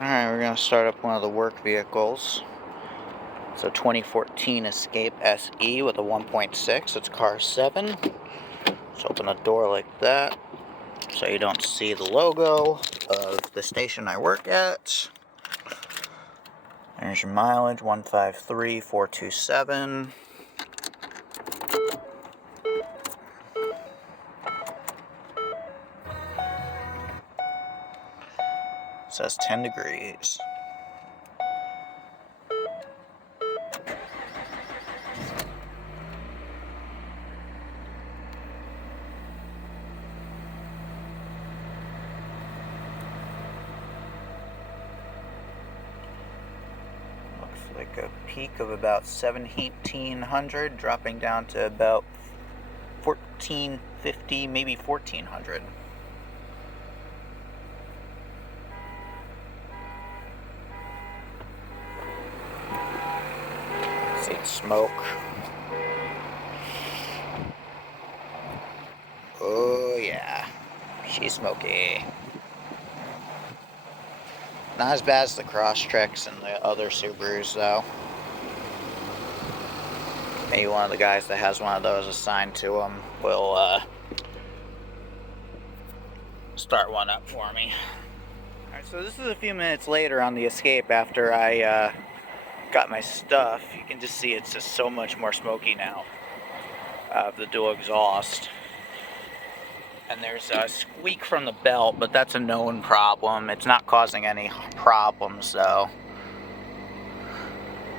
Alright, we're going to start up one of the work vehicles. It's a 2014 Escape SE with a 1.6. It's car 7. Let's open the door like that so you don't see the logo of the station I work at. There's your mileage, 153,427. It says 10 degrees. Looks like a peak of about 1,700, dropping down to about 1,450, maybe 1,400. See the smoke. Oh yeah, she's smoky. Not as bad as the Crosstreks and the other Subarus though. Maybe one of the guys that has one of those assigned to him will start one up for me. Alright, so this is a few minutes later on the Escape after I got my stuff. You can just see it's just so much more smoky now of the dual exhaust. And there's a squeak from the belt, but that's a known problem. It's not causing any problems though.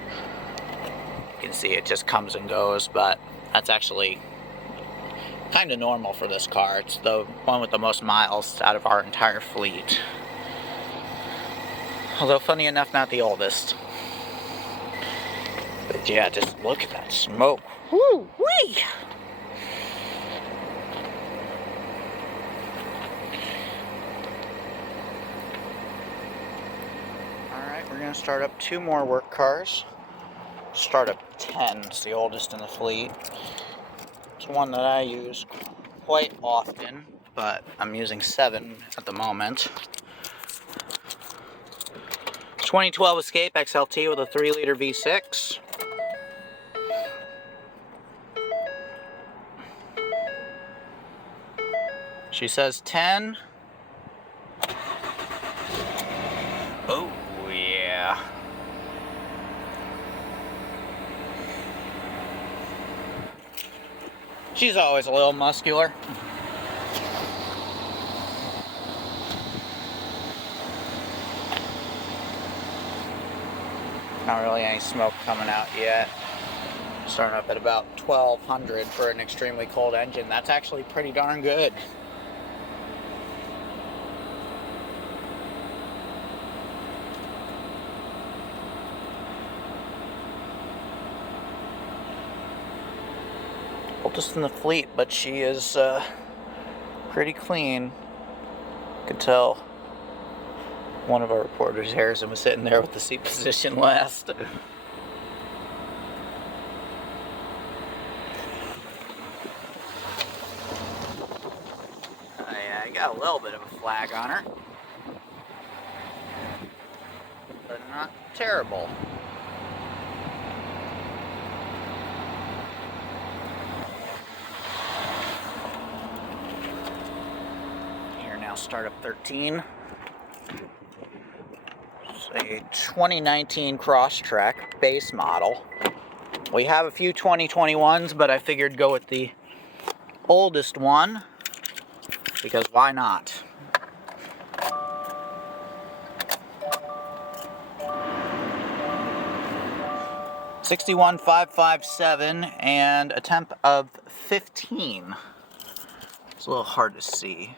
You can see it just comes and goes, but that's actually kind of normal for this car. It's the one with the most miles out of our entire fleet. Although funny enough, not the oldest. But yeah, just look at that smoke. Woo-wee! Alright, we're going to start up 2 more work cars. Start up 10, it's the oldest in the fleet. It's one that I use quite often, but I'm using 7 at the moment. 2012 Escape XLT with a 3-liter V6. She says 10. Oh, yeah. She's always a little muscular. Not really any smoke coming out yet. Starting up at about 1,200 for an extremely cold engine. That's actually pretty darn good. Oldest in the fleet, but she is pretty clean. You can tell one of our reporters, Harrison, was sitting there with the seat position last. I got a little bit of a flag on her, but not terrible. Here now, start up 13. It's a 2019 Crosstrek base model. We have a few 2021s, but I figured go with the oldest one, because why not? $61,557 and a temp of 15. It's a little hard to see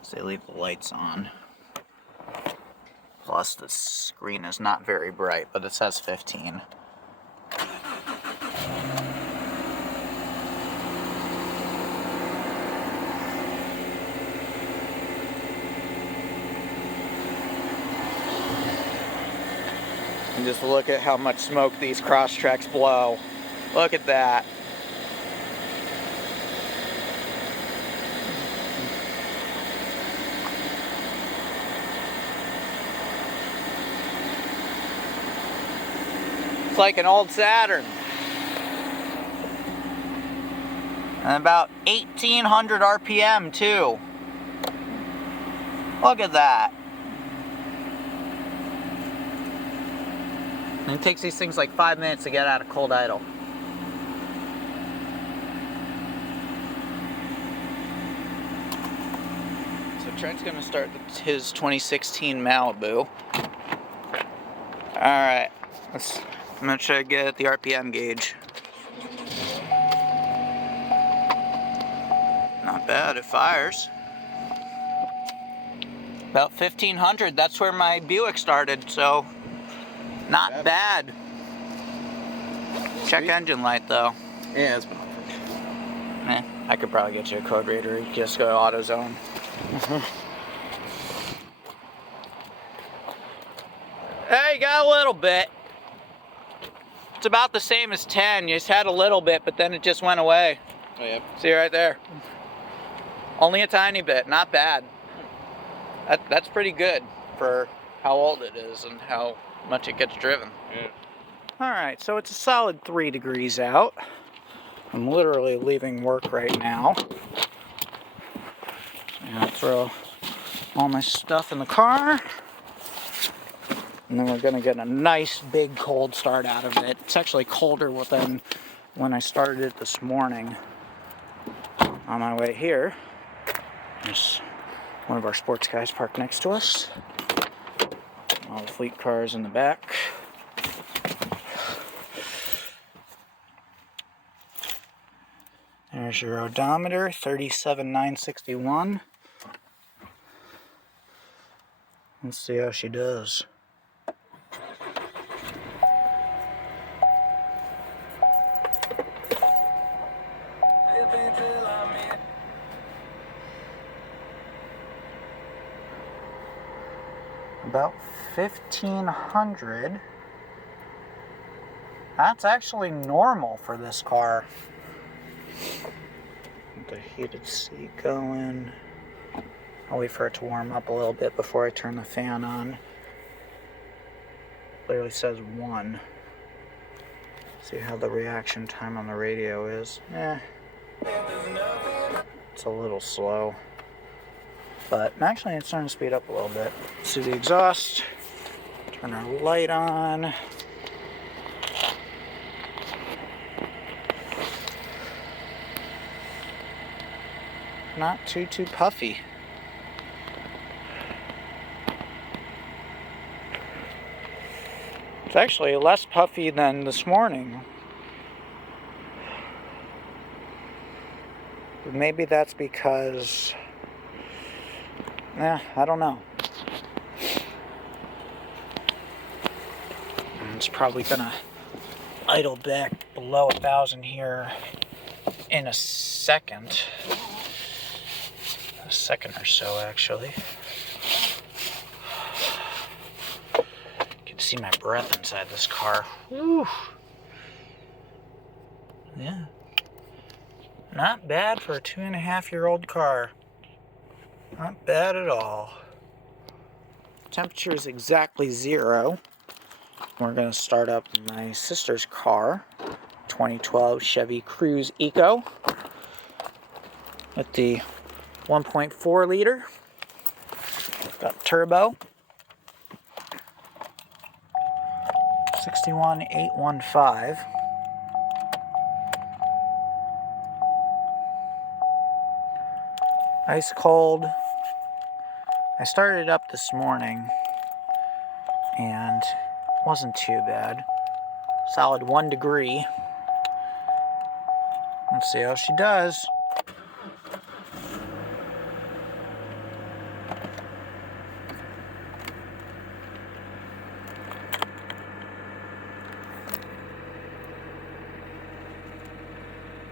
as they leave the lights on. Plus the screen is not very bright, but it says 15. And just look at how much smoke these Crosstreks blow. Look at that. It's like an old Saturn. And about 1800 RPM too. Look at that. And it takes these things like 5 minutes to get out of cold idle. So Trent's gonna start his 2016 Malibu. Alright, I'm gonna try to get at the RPM gauge. Not bad, it fires. About 1500, that's where my Buick started, so not bad. Check engine light though. Yeah, it's I could probably get you a code reader. You just go to AutoZone. Hey, you got a little bit. It's about the same as 10. You just had a little bit, but then it just went away. Oh, yeah. See right there. Only a tiny bit. Not bad. That's pretty good for how old it is and how much it gets driven. Yeah. Alright, so it's a solid 3 degrees out. I'm literally leaving work right now. I'll throw all my stuff in the car. And then we're going to get a nice big cold start out of it. It's actually colder than when I started it this morning. On my way here, there's one of our sports guys parked next to us. All the fleet cars in the back. There's your odometer, 37,961. Let's see how she does. About 1500. That's actually normal for this car. Get the heated seat going. I'll wait for it to warm up a little bit before I turn the fan on. Clearly says 1. See how the reaction time on the radio is. It's a little slow. But actually it's starting to speed up a little bit. See the exhaust. Turn our light on. Not too puffy. It's actually less puffy than this morning. But maybe that's because, I don't know. It's probably gonna idle back below 1,000 here in a second. A second or so, actually. You can see my breath inside this car. Whew. Yeah. Not bad for a 2.5-year-old car. Not bad at all. Temperature is exactly 0. We're going to start up my sister's car, 2012 Chevy Cruze Eco, with the 1.4 liter. Got turbo. 61,815. Ice cold. I started it up this morning and it wasn't too bad. Solid 1 degree. Let's see how she does.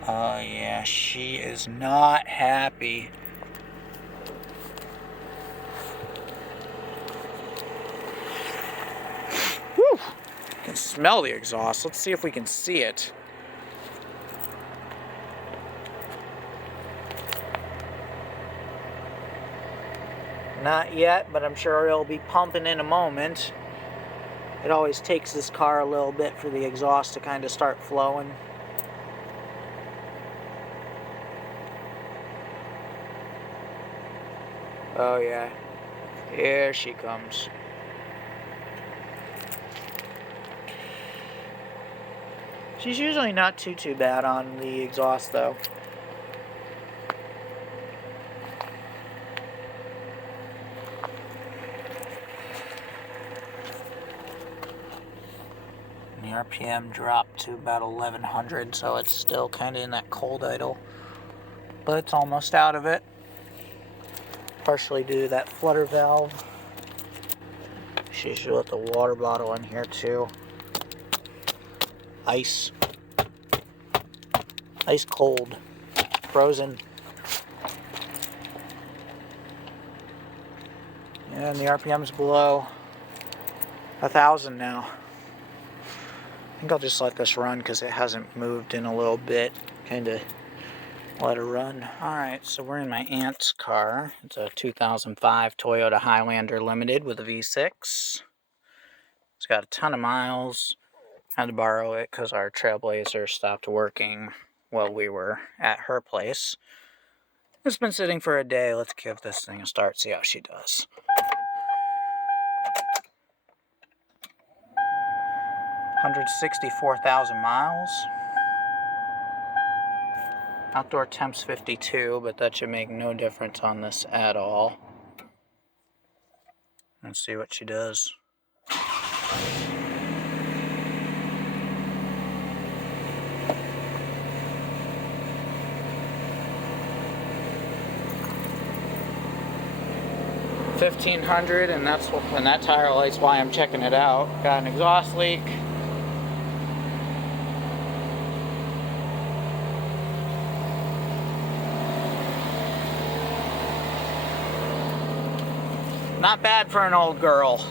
Oh yeah, she is not happy. Whew! You can smell the exhaust. Let's see if we can see it. Not yet, but I'm sure it'll be pumping in a moment. It always takes this car a little bit for the exhaust to kind of start flowing. Oh yeah, here she comes. She's usually not too bad on the exhaust though. The RPM dropped to about 1100, so it's still kind of in that cold idle, but it's almost out of it. Partially due to that flutter valve. She should let the water bottle in here too. Ice cold, frozen. And the RPM's below 1,000 now. I think I'll just let this run because it hasn't moved in a little bit. Kind of let her run. Alright, so we're in my aunt's car. It's a 2005 Toyota Highlander Limited with a V6. It's got a ton of miles. I had to borrow it because our Trailblazer stopped working while we were at her place. It's been sitting for a day. Let's give this thing a start, see how she does. $164,000 miles. Outdoor temp's 52, but that should make no difference on this at all. Let's see what she does. $1,500, and that tire light's why I'm checking it out. Got an exhaust leak. Not bad for an old girl.